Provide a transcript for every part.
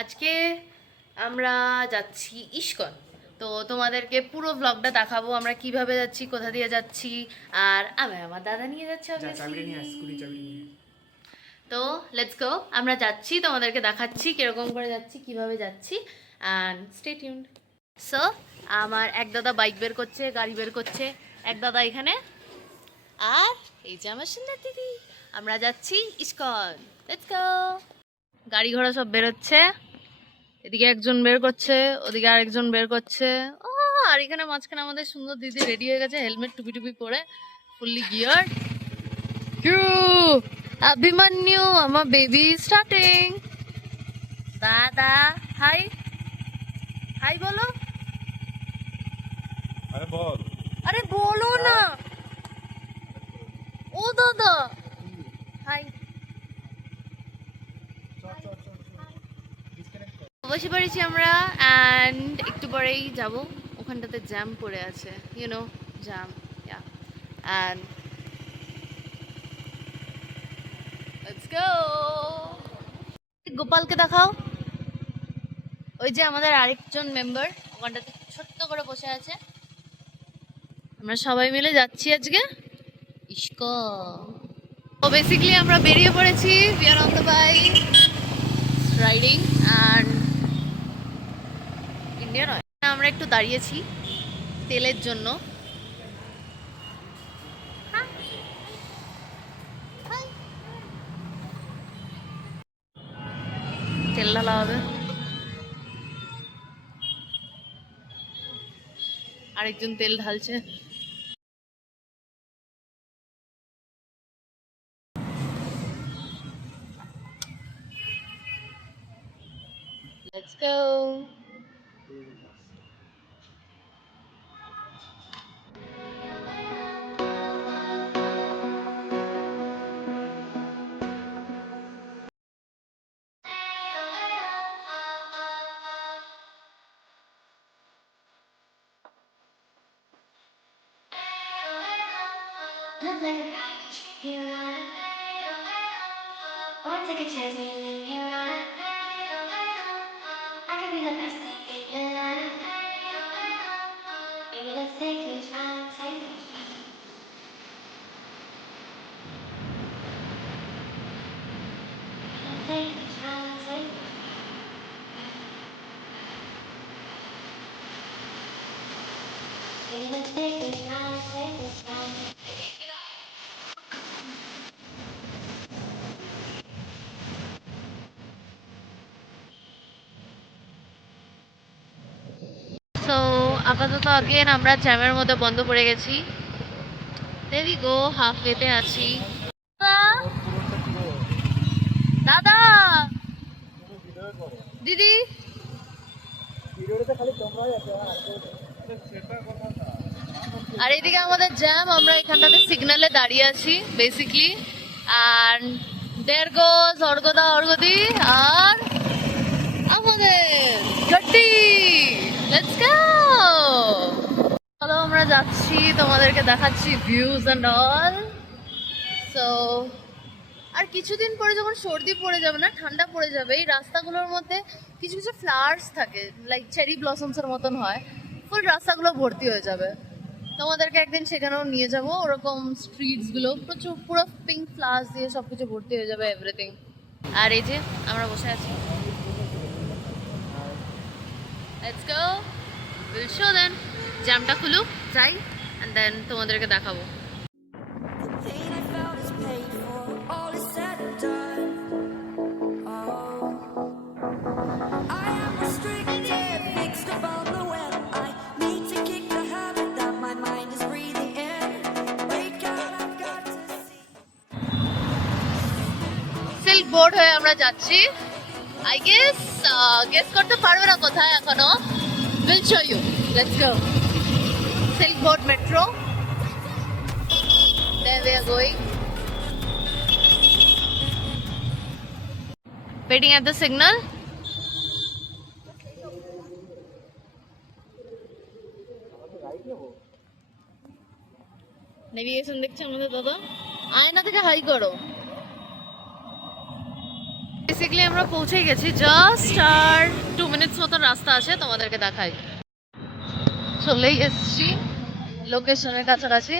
আজকে আমরা যাচ্ছি ইস্কন। তো তোমাদেরকে পুরো ব্লগটা দেখাবো আমরা কিভাবে যাচ্ছি, কোথা দিয়ে যাচ্ছি, আর আমি আমার দাদা নিয়ে যাচ্ছে তো লেটস গো। আমরা যাচ্ছি, তোমাদেরকে দেখাচ্ছি কিরকম করে যাচ্ছি, কিভাবে যাচ্ছি, অ্যান্ড স্টে টিউনড। সো আমার এক দাদা বাইক বের করছে, গাড়ি বের করছে, এক দাদা এখানে, আর এই যে আমার সুন্দর দিদি। আমরা যাচ্ছি ইস্কন, লেটস গো। গাড়ি ঘোড়া সব বেরোচ্ছে, এদিকে একজন বের করছে, ওদিকে আরেকজন বের করছে। ও, আর এখানে মাঝখানে আমাদের সুন্দর দিদি রেডি হয়ে গেছে, হেলমেট টুপি টুপি পরে, ফুললি গিয়ার। অভিমন্যু আমার বেবি স্টার্টিং। দাদা হাই, হাই বলো। আরে বলো না। ও দাদা হাই। বসে পড়েছি আমরা, অ্যান্ড একটু পরেই যাব। ওখানটাতে জ্যাম পড়ে আছে, you know jam, yeah. And let's go. গোপালকে দেখাও, ওই যে আমাদের আরেকজন মেম্বার ওখানটাতে ছোট্ট করে বসে আছে। আমরা সবাই মিলে যাচ্ছি আজকে ইস্কন। তো বেসিক্যালি আমরা বেরিয়ে পড়েছি, we are on the bike riding and Indian oil. আমরা একটু দাঁড়িয়েছি তেলের জন্য। তেল ঢালা হবে, আরেকজন তেল ঢালছে। Let's go. Take a chance, here I could be the best thing in your life. Maybe let's take this ride, take this ride. Let's take this ride, take this ride. Maybe let's take this ride, take this ride. So আপাতত again আমরা জ্যামের মধ্যে বন্ধ পড়ে গেছি। There we go, হাফওয়েতে আছি। দাদা, দিদি, আর এদিকে আমাদের জ্যাম। আমরা এখানটাতে সিগন্যালে দাঁড়িয়ে আছি বেসিকলি, অ্যান্ড দেয়ার গোজ অর্গদা, অর্গদি আর আমাদের গাড়ি। Let's go. চলো আমরা যাচ্ছি, তোমাদেরকে দেখাচ্ছি ভিউজ এন্ড অল। সো আর কিছুদিন পরে যখন সর্দি পড়ে যাবে না, ঠান্ডা পড়ে যাবে, এই রাস্তাগুলোর মধ্যে কিছু কিছু ফ্লাওয়ার্স থাকে, লাইক চেরি ব্লসমসের মতন হয়, ফুল রাস্তাগুলো ভর্তি হয়ে যাবে। তোমাদেরকে একদিন সেখানেও নিয়ে যাব। ওরকম স্ট্রিটসগুলো প্রচুর পুরো পিঙ্ক ফ্লাওয়ার্স দিয়ে সবকিছু ভর্তি হয়ে যাবে, এভরিথিং। আর এই যে আমরা বসে আছি, লেটস গো, উইল শো দেন। জ্যামটা খুলুক, যাই, এন্ড দেন তোমাদেরকে দেখাবো। সিল্ক বোর্ড হয়ে আমরা যাচ্ছি। আই গেস করতে পারবে না কোথায় এখনো। Will show you, let's go. Silk Board metro, there we are going. Waiting at the signal. Navigation দেখছে আমাদের দাদা। আয়না থেকে হাই করো। বেসিক্যালি আমরা পৌঁছে গেছি, জাস্ট আর 2 মিনিটস মতন রাস্তা আছে, তোমাদেরকে দেখাই। চলেই এসছি লোকেশনের কাছাকাছি।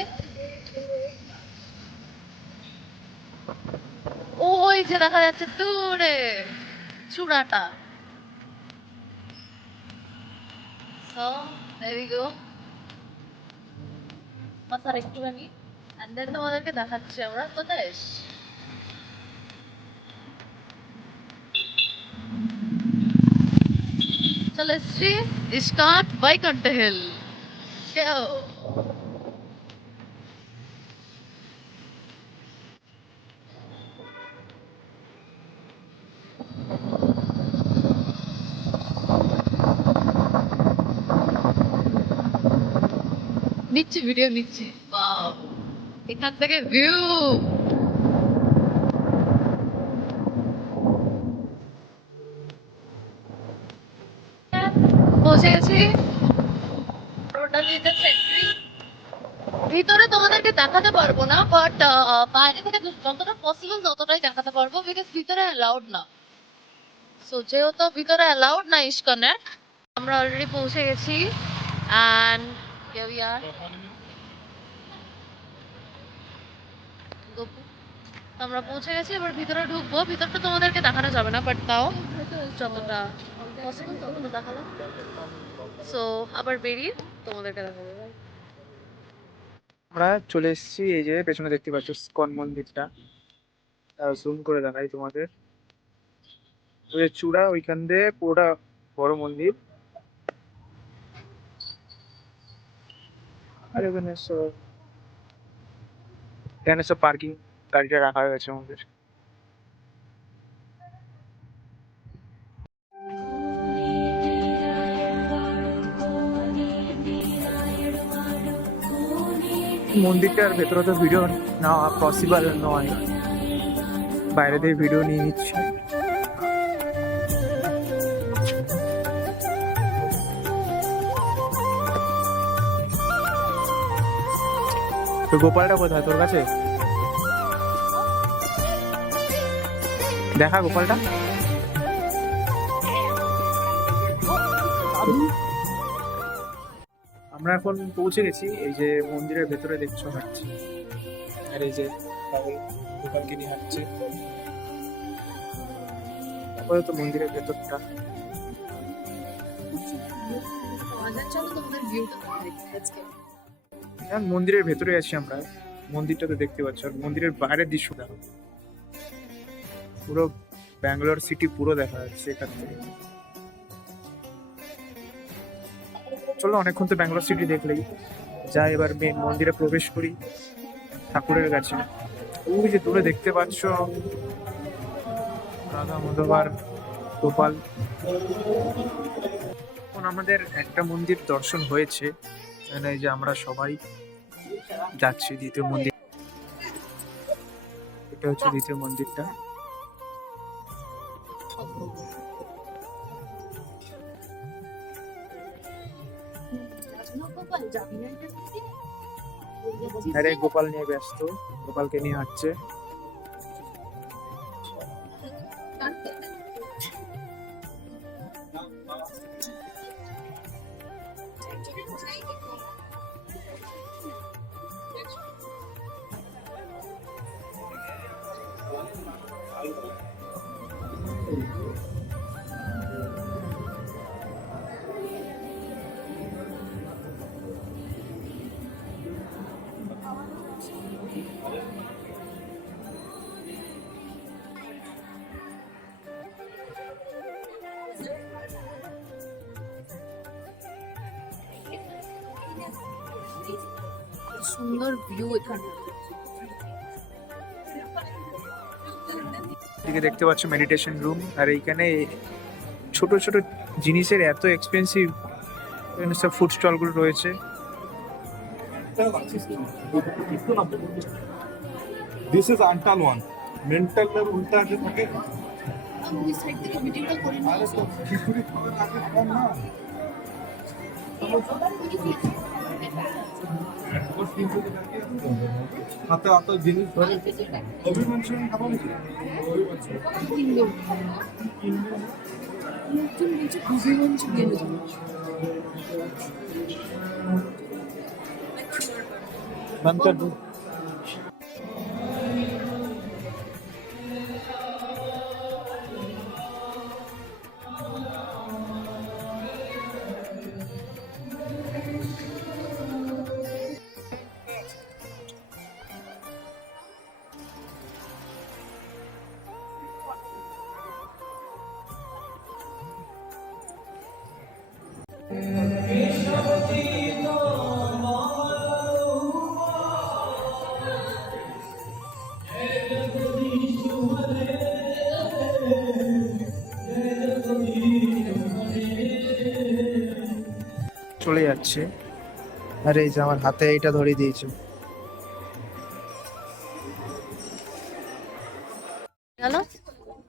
ওই যে দেখা যাচ্ছে দূরে চূড়াটা। So there we go. মাথার একটুখানি and then তোমাদেরকে দেখাচ্ছি আমরা কোথায় এসছি। চলে এসছি ইস্কন বৈকুণ্ঠ হিল। কেউ নিচ্ছি, ভিডিও নিচ্ছি। Wow! এখান থেকে ভিউ পৌঁছে গেছি রোটারিতে ফ্যাক্টরি। ভিতরে তোমাদেরকে দেখাতে পারবো না, বাট বাইরে থেকে যতটা পসিবল ততটাই দেখাতে পারবো, বিকজ ভিতরে অ্যালাউড না। সো যেহেতু ভিতরে অ্যালাউড না ইস্কনের, আমরা অলরেডি পৌঁছে গেছি অ্যান্ড হিয়ার উই আর। আমরা পৌঁছে গেছি, এবার ভিতরে ঢুকবো। ভিতরটা তোমাদেরকে দেখানো যাবে না, বাট তাও যতটা পসিবল ততটা দেখালাম। সো আবার বেরিয়ে তোমাদেরকে দেখাবো। আমরা চলে এসেছি, এই যে পেছনে দেখতে পাচ্ছ ইসকন মন্দিরটা। জুম করে দেখাই তোমাদের। ওই যে চূড়া, ওইখান দিয়ে পুরোটা বড় মন্দির। আর এখানে সব পার্কিং গাড়িটা রাখা হয়েছে আমাদের। মন্দিরটার ভেতরে তো ভিডিও নেওয়া পসিবল নয়, বাইরে দিয়ে ভিডিও নিয়ে নিচ্ছি। তো গোপালটা কোথায় তোর কাছে? দেখা গোপালটা। আমরা এখন পৌঁছে গেছি, এই যে মন্দিরের ভেতরে দেখছো হাঁটছি, আর এই যে গোপালকে নিয়ে হাঁটছে। তারপরে তো মন্দিরের ভেতরটা। মন্দিরের ভেতরে আছি আমরা, মন্দিরটা তো দেখতে পাচ্ছ। আর মন্দিরের বাইরের দৃশ্যটা পুরো ব্যাঙ্গালোর সিটি পুরো দেখা যাচ্ছে এখান থেকে। চলো অনেকক্ষণ তো ব্যাঙ্গালোর সিটি দেখলেই, যাই এবার মেন মন্দিরে প্রবেশ করি ঠাকুরের কাছে। ওই যে দূরে দেখতে পাচ্ছ রাধা মাধব গোপাল। এখন আমাদের একটা মন্দির দর্শন হয়েছে, এই যে আমরা সবাই যাচ্ছি দ্বিতীয় মন্দির। এটা হচ্ছে দ্বিতীয় মন্দিরটা। আরে গোপাল নিয়ে ব্যস্ত, গোপালকে নিয়ে হাঁটছে। সুন্দর ভিউ এখানে। এদিকে দেখতে পাচ্ছ মেডিটেশন রুম, আর এইখানে ছোট ছোট জিনিসের এত এক্সপেন্সিভ এখানে সব ফুড স্টল গুলো রয়েছে। This is Antal one. Mental এর উল্টা যে থাকে। আমি সাইড থেকে ভিডিওটা করে নিই। আরে তো খিচুড়ি খাওয়ার আগে কম না। হাতে অত জিনিস ধরে অভিমানসন খাবো बंद कर दो চলে যাচ্ছে আর এই যে আমার হাতে এইটা ধরে দিয়েছে গেল,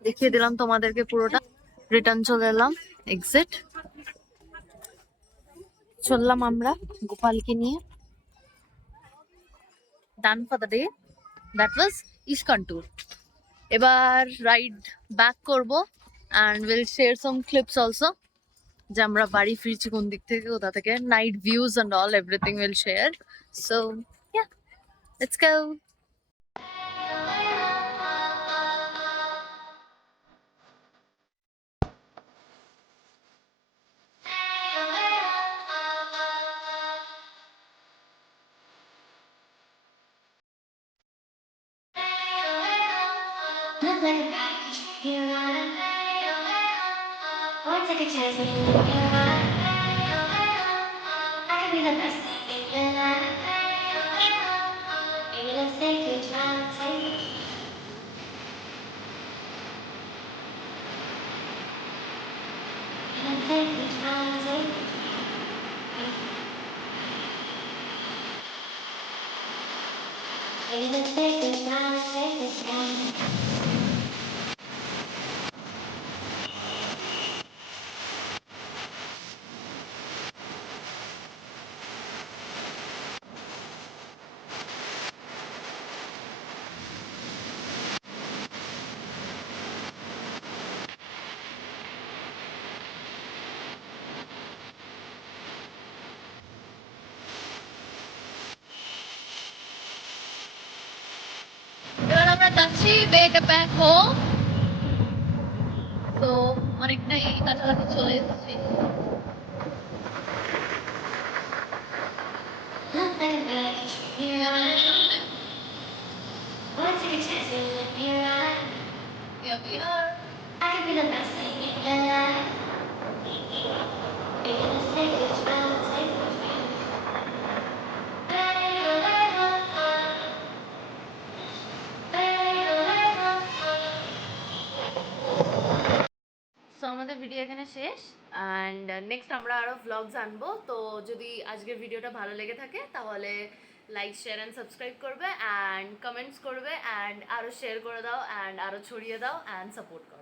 দেখিয়ে দিলাম তোমাদেরকে পুরোটা। রিটার্ন চলে এলাম, এক্সিট চললাম আমরা গোপালকে নিয়ে। Done for the day, that was ISKCON tour. এবার রাইড ব্যাক করবো and will share some clips also, যে আমরা বাড়ি ফিরছি কোন দিক থেকে, কোথা থেকে, night views and all everything will share. So yeah, let's go. Look like a package. You wanna Boy, take a chance when you look around. I could be the best thing in your life. Maybe let's take a drive, take Let's take a drive, take Maybe let's take a drive, take a drive. এবার আমরা যাচ্ছি bake back home. তো অনেকটাই কাছাকাছি চলে এসেছি। Look like a package. You wanna Boy, take a chance when you look around. Here we are. I could be the best thing in your life. Maybe let's take a drive, take a so আমাদের video এখানে শেষ, and next আমরা আরও vlogs আনবো। তো যদি আজকের ভিডিওটা ভালো লেগে থাকে তাহলে লাইক, শেয়ার অ্যান্ড সাবস্ক্রাইব করবে, অ্যান্ড কমেন্টস করবে, অ্যান্ড আরও শেয়ার করে দাও, অ্যান্ড আরও ছড়িয়ে দাও, অ্যান্ড সাপোর্ট করো।